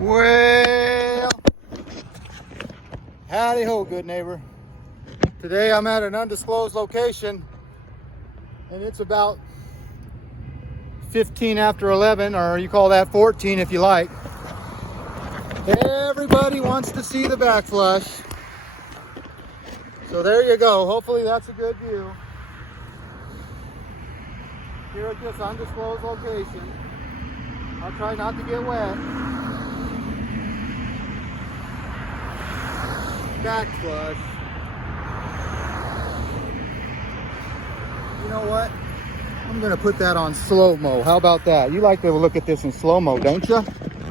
Well, howdy ho, good neighbor. Today I'm at an undisclosed location and it's about 15 after 11, or you call that 14 if you like. Everybody wants to see the back flush. So there you go. Hopefully that's a good view. Here at this undisclosed location. I'll try not to get wet. Back flush. You know what? I'm gonna put that on slow-mo. How about that? You like to look at this in slow-mo, don't you?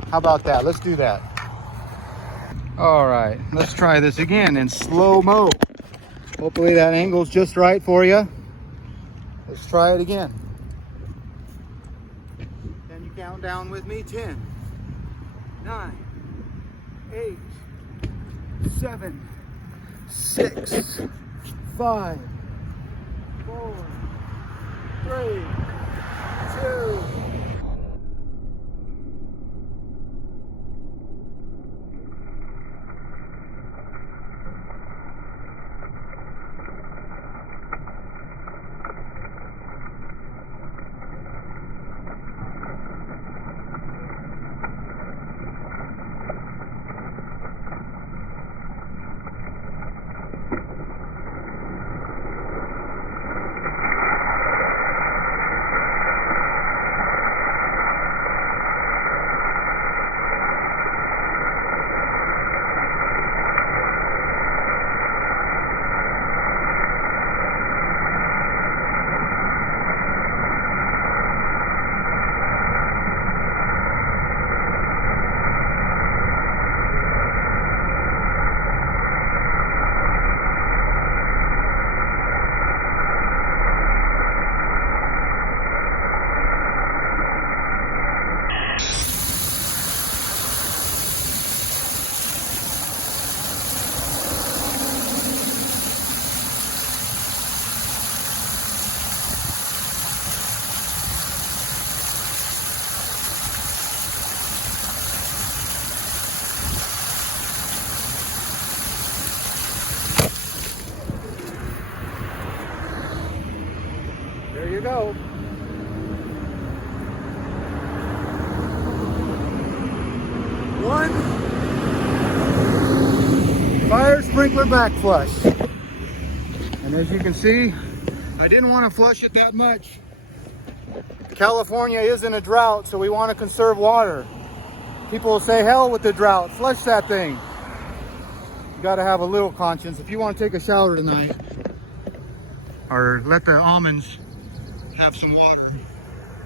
How about that? Let's do that. All right, let's try this again in slow-mo. Hopefully that angle's just right for you. Let's try it again. Can you count down with me? 10, 9, 8, 7, 6, 5, 4, 3, 2. There you go. One fire sprinkler back flush. And as you can see, I didn't want to flush it that much. California is in a drought, so we want to conserve water. People will say, hell with the drought, flush that thing. You got to have a little conscience. If you want to take a shower tonight, or let the almonds have some water,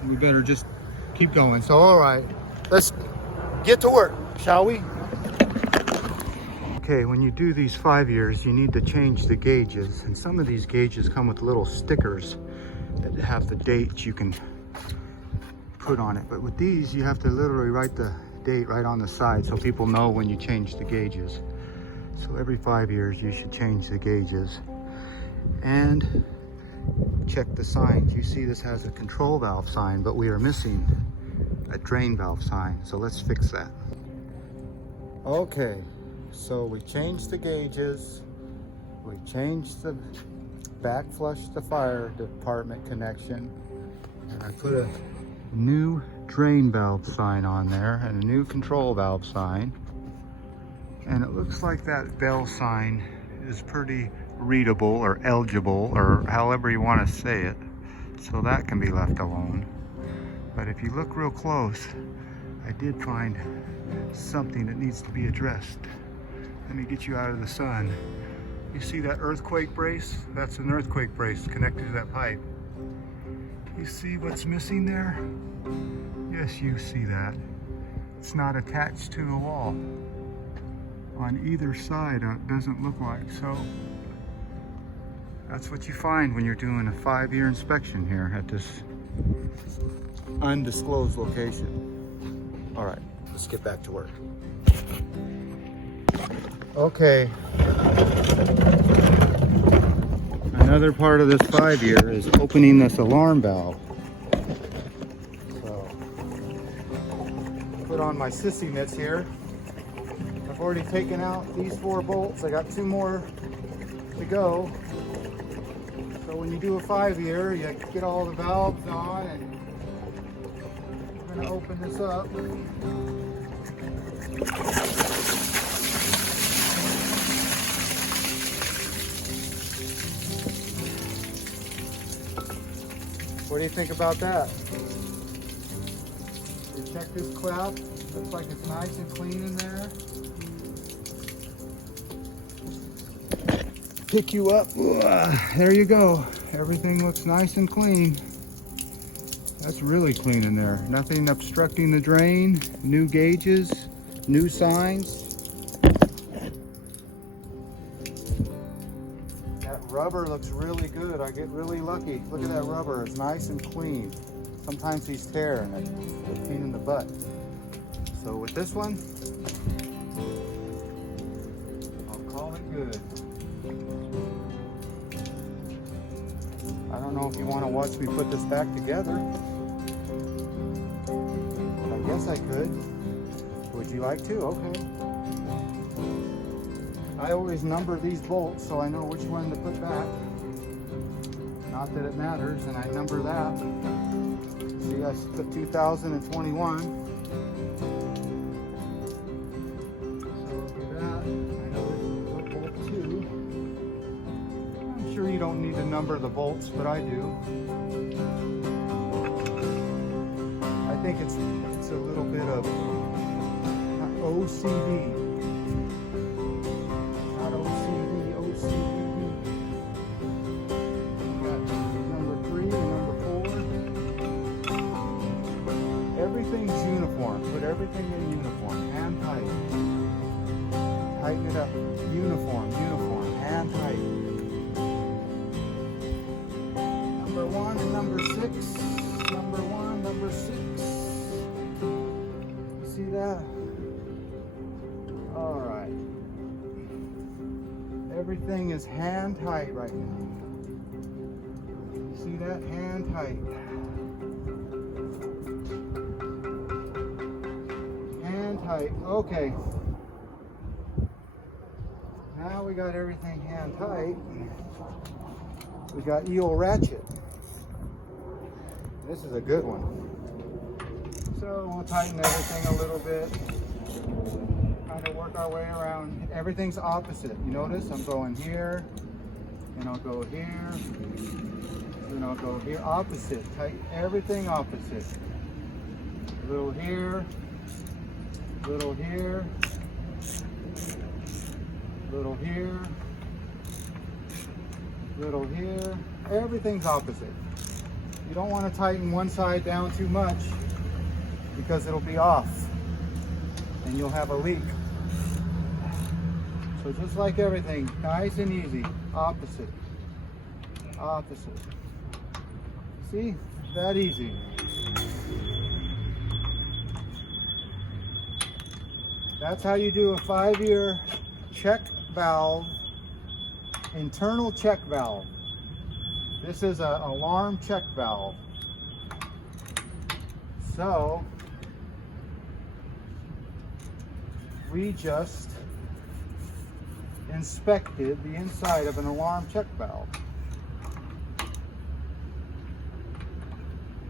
we better just keep going. So all right, let's get to work, shall we? Okay, when you do these 5 years, you need to change the gauges, and some of these gauges come with little stickers that have the dates you can put on it, but with these you have to literally write the date right on the side so people know when you change the gauges. So every 5 years you should change the gauges and check the signs. You see this has a control valve sign, but we are missing a drain valve sign, so let's fix that. Okay, so we changed the gauges, we changed the back flush the fire department connection, and I put a new drain valve sign on there and a new control valve sign, and it looks like that bell sign is pretty readable or eligible, or however you want to say it, so that can be left alone. But if you look real close, I did find something that needs to be addressed. Let me get you out of the sun. You see that earthquake brace? That's an earthquake brace connected to that pipe. You see what's missing there? Yes, you see that. It's not attached to the wall. On either side, it doesn't look like so. That's what you find when you're doing a 5-year inspection here at this undisclosed location. All right, let's get back to work. Okay. Another part of this 5-year is opening this alarm valve. So, put on on my sissy mitts here. I've already taken out these 4 bolts. I got 2 more to go. So when you do a 5-year, you get all the valves on, and I'm going to open this up. What do you think about that? You check this clasp. Looks like it's nice and clean in there. Pick you up. There you go. Everything looks nice and clean. That's really clean in there. Nothing obstructing the drain. New gauges, new signs. That rubber looks really good. I get really lucky. Look at that rubber. It's nice and clean. Sometimes these tear and they're pain in the butt. So with this one, I'll call it good. I don't know if you want to watch me put this back together. I guess I could. Would you like to? Okay. I always number these bolts so I know which one to put back. Not that it matters, and I number that. See, I put 2021. So for that, I know this is bolt 2. I'm sure you don't need to number the bolts, but I do. I think it's a little bit of OCD. Not OCD, OCD. We got number 3 and number 4. Everything's uniform. Put everything in uniform. Hand tight. Tighten it up. Uniform, uniform. Hand tight. Number 1 and number 6. Number 1, number 6. See that? All right. Everything is hand tight right now. See that? Hand tight. Hand tight. Okay. Now we got everything hand tight. We got eel ratchet. This is a good one. So we'll tighten everything a little bit. Kind of work our way around. Everything's opposite. You notice I'm going here, and I'll go here, and I'll go here. Opposite. Tighten everything opposite. Little here, little here, little here, little here. Everything's opposite. You don't want to tighten one side down too much because it'll be off and you'll have a leak. So just like everything, nice and easy, opposite, opposite. See, that easy. That's how you do a 5-year check valve, internal check valve. This is an alarm check valve. So we just inspected the inside of an alarm check valve.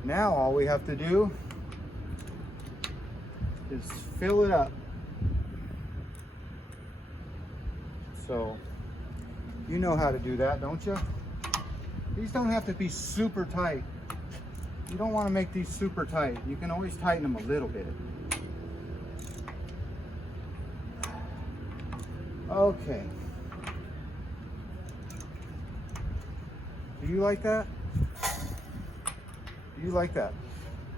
Now all we have to do is fill it up. So you know how to do that, don't you? These don't have to be super tight. You don't want to make these super tight. You can always tighten them a little bit. Okay. Do you like that? Do you like that?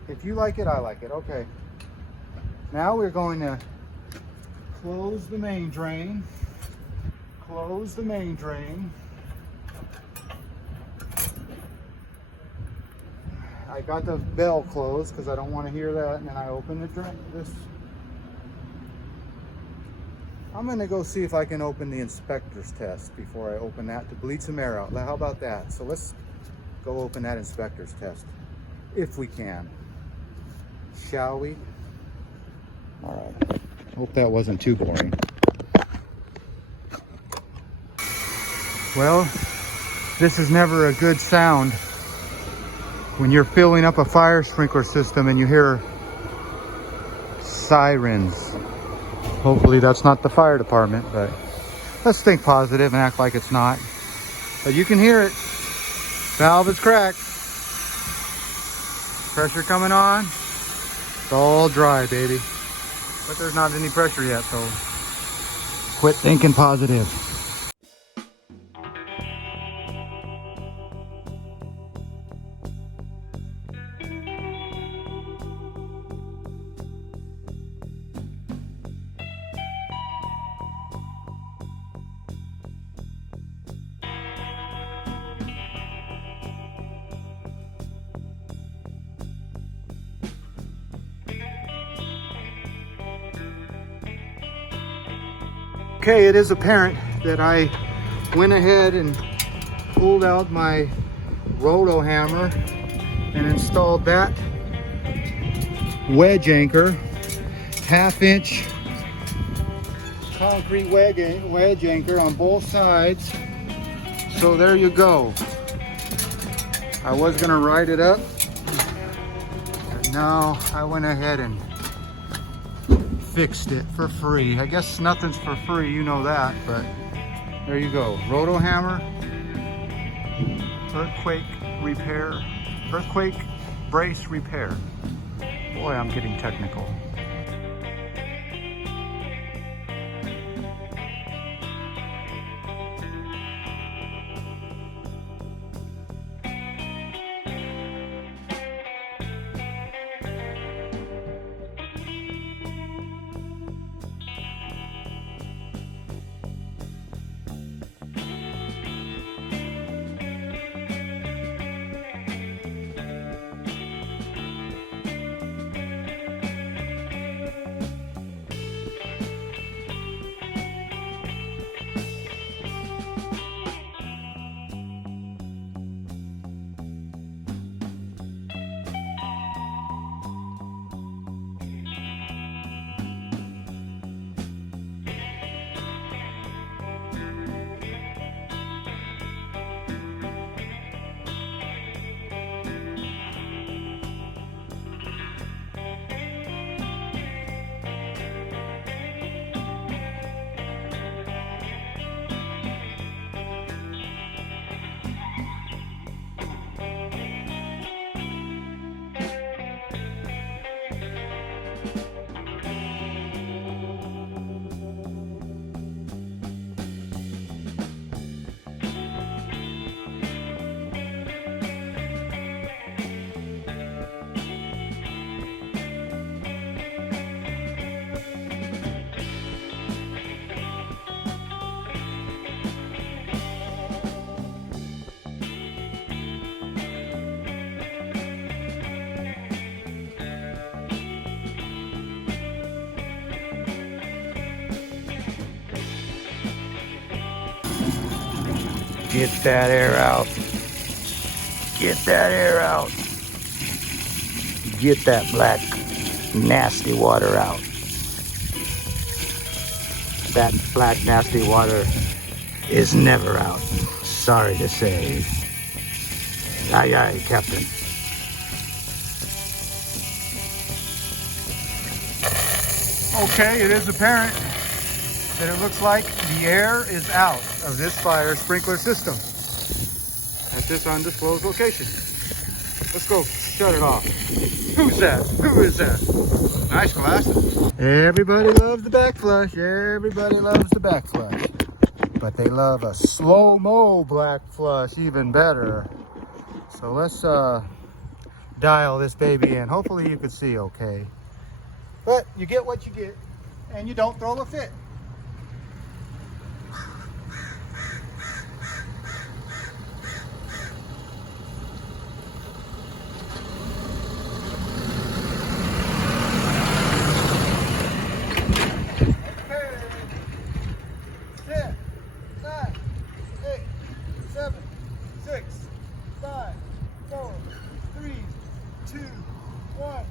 If you like it, I like it. Okay. Now we're going to close the main drain. Close the main drain. I got the bell closed because I don't want to hear that, and then I open the drain. I'm going to go see if I can open the inspector's test before I open that to bleed some air out. How about that? So let's go open that inspector's test if we can. Shall we? All right. Hope that wasn't too boring. Well, this is never a good sound when you're filling up a fire sprinkler system and you hear sirens. Hopefully that's not the fire department, but let's think positive and act like it's not. But you can hear it. Valve is cracked. Pressure coming on. It's all dry, baby. But there's not any pressure yet, so quit thinking positive. Okay, it is apparent that I went ahead and pulled out my roto hammer and installed that wedge anchor, 1/2 inch concrete wedge anchor on both sides. So there you go. I was gonna write it up, but no, I went ahead and fixed it for free. I guess nothing's for free, you know that, but there you go. Roto hammer, earthquake brace repair. Boy, I'm getting technical. Get that air out. Get that air out. Get that black, nasty water out. That black, nasty water is never out. Sorry to say. Aye, aye, Captain. Okay, it is apparent that it looks like the air is out of this fire sprinkler system at this undisclosed location. Let's go shut it off. Who's that? Who is that? Nice glasses. Everybody loves the backflush. Everybody loves the backflush. But they love a slow-mo black flush even better. So let's dial this baby in. Hopefully you can see okay. But you get what you get, and you don't throw a fit. Three, two, one.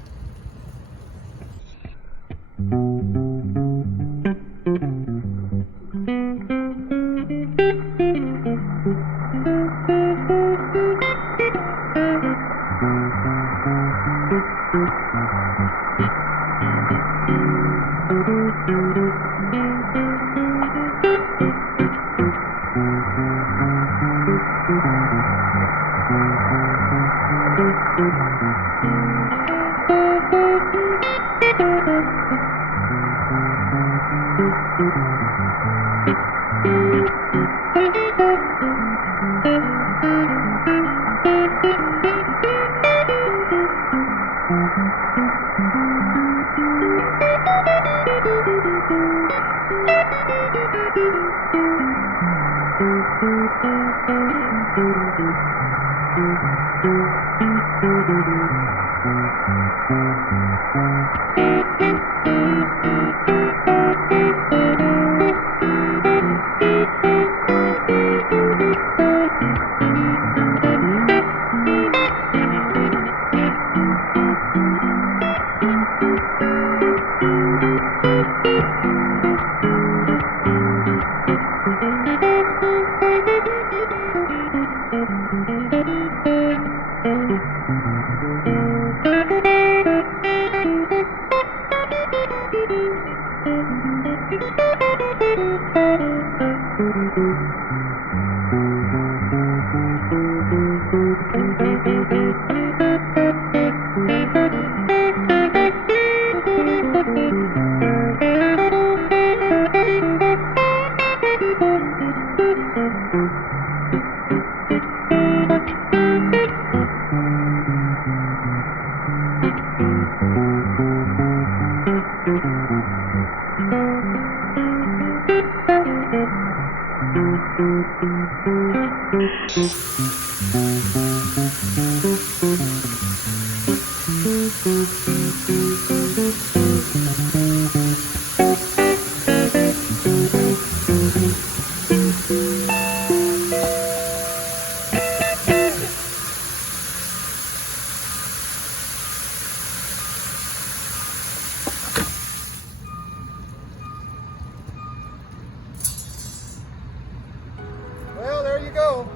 Well, there you go.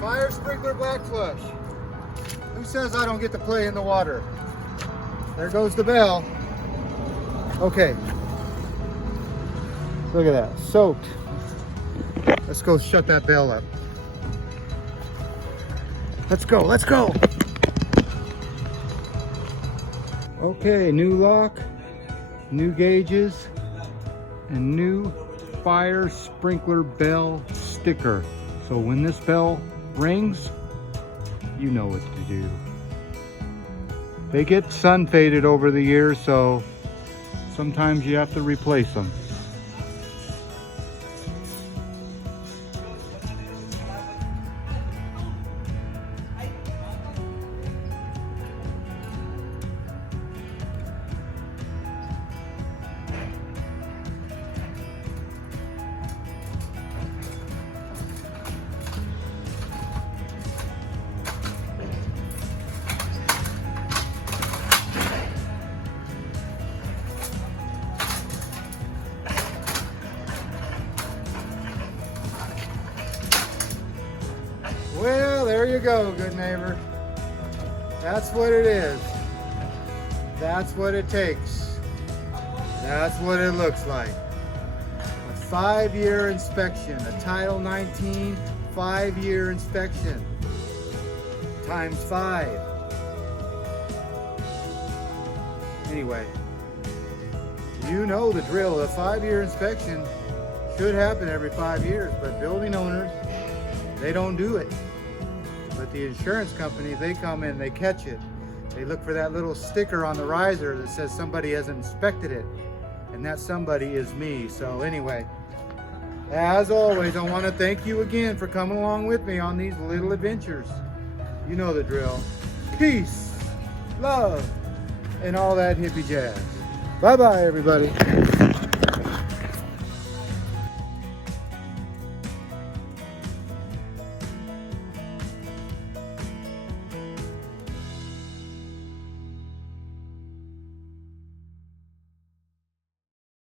Fire sprinkler black flush. Who says I don't get to play in the water? There goes the bell. Okay. Look at that, soaked. Let's go shut that bell up. Let's go, let's go. Okay, new lock, new gauges, and new fire sprinkler bell sticker. So when this bell rings, you know what to do. They get sun faded over the years, so sometimes you have to replace them. Well, there you go, good neighbor. That's what it is. That's what it takes. That's what it looks like. A 5-year inspection, a Title 19 5-year inspection. Times 5. Anyway, you know the drill. A 5-year inspection should happen every 5 years, but building owners, they don't do it. But the insurance company, they come in, they catch it. They look for that little sticker on the riser that says somebody has inspected it. And that somebody is me. So anyway, as always, I want to thank you again for coming along with me on these little adventures. You know the drill. Peace, love, and all that hippie jazz. Bye-bye, everybody.